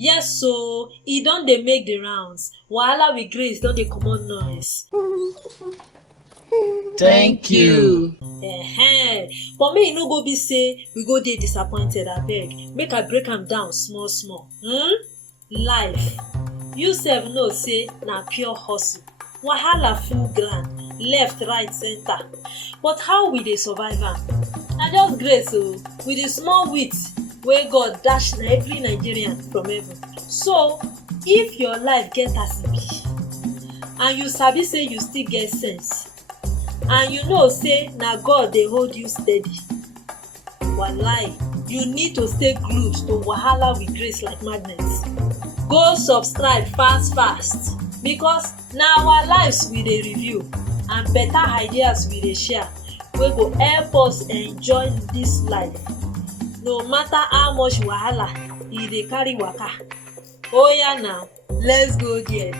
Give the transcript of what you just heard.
Yes, so e don dey make the rounds. WahalaWitGrace don dey comot noise. Thank you. For me, e no go be say we go dey disappointed. Abeg, make I break am down small small. Life, you sef know say na pure hustle. Wahala full ground, left, right, center. But how we dey survive am? Na just grace o, with the small wit wey God dash na every Nigerian from heaven. So, if your life get as e be, and you sabi say you still get sense, and you know say na God dey hold you steady, walai, you need to stay glued to WahalaWitGrace like magnet. Go subscribe fast fast, because na our lives we dey review and better ideas we dey share wey go help us enjoy this life no matter how much wahala e dey carry waka. Oya now, let's go there.